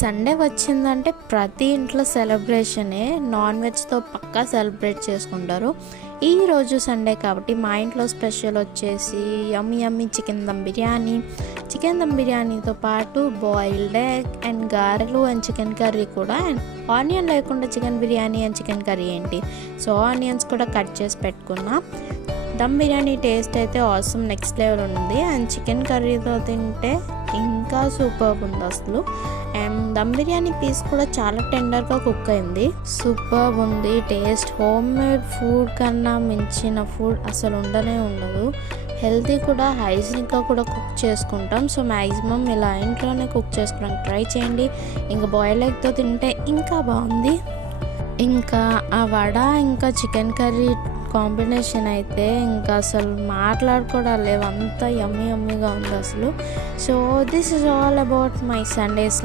Sunday వచ్చిందంటే ప్రతి ఇంట్లో సెలబ్రేషనే. నాన్ వెజ్తో పక్కా సెలబ్రేట్ చేసుకుంటారు. ఈరోజు సండే కాబట్టి మా ఇంట్లో స్పెషల్ వచ్చేసి yummy yummy chicken dum biryani. Chicken dum బిర్యానీతో పాటు బాయిల్డ్ ఎగ్ అండ్ గారెలు అండ్ చికెన్ కర్రీ కూడా. అండ్ ఆనియన్ లేకుండా chicken biryani and chicken curry ఏంటి, సో ఆనియన్స్ కూడా కట్ చేసి పెట్టుకున్నా. దమ్ బిర్యానీ టేస్ట్ అయితే ఆసమ్ నెక్స్ట్ లెవెల్ ఉంది. అండ్ చికెన్ కర్రీతో తింటే ఇంకా సూపర్ ఉంది అసలు. అండ్ దమ్ బిర్యానీ పీస్ కూడా చాలా టెండర్గా కుక్ అయింది. సూపర్ ఉంది టేస్ట్. హోమ్ మేడ్ ఫుడ్ కన్నా మించిన ఫుడ్ అసలు ఉండనే ఉండదు. హెల్తీ కూడా, హైజీనిక్గా కూడా కుక్ చేసుకుంటాం. సో మ్యాక్సిమం ఇలా ఇంట్లోనే కుక్ చేసుకోవడానికి ట్రై చేయండి. ఇంకా బాయిల్ ఎగ్తో తింటే ఇంకా బాగుంది. ఇంకా ఆ వడ ఇంకా చికెన్ కర్రీ కాంబినేషన్ అయితే ఇంకా అసలు మాట్లాడుకోవడాలు లేవు, అంతా యమ్మీ యమ్మీగా ఉంది అసలు. So this is all about my Sundays.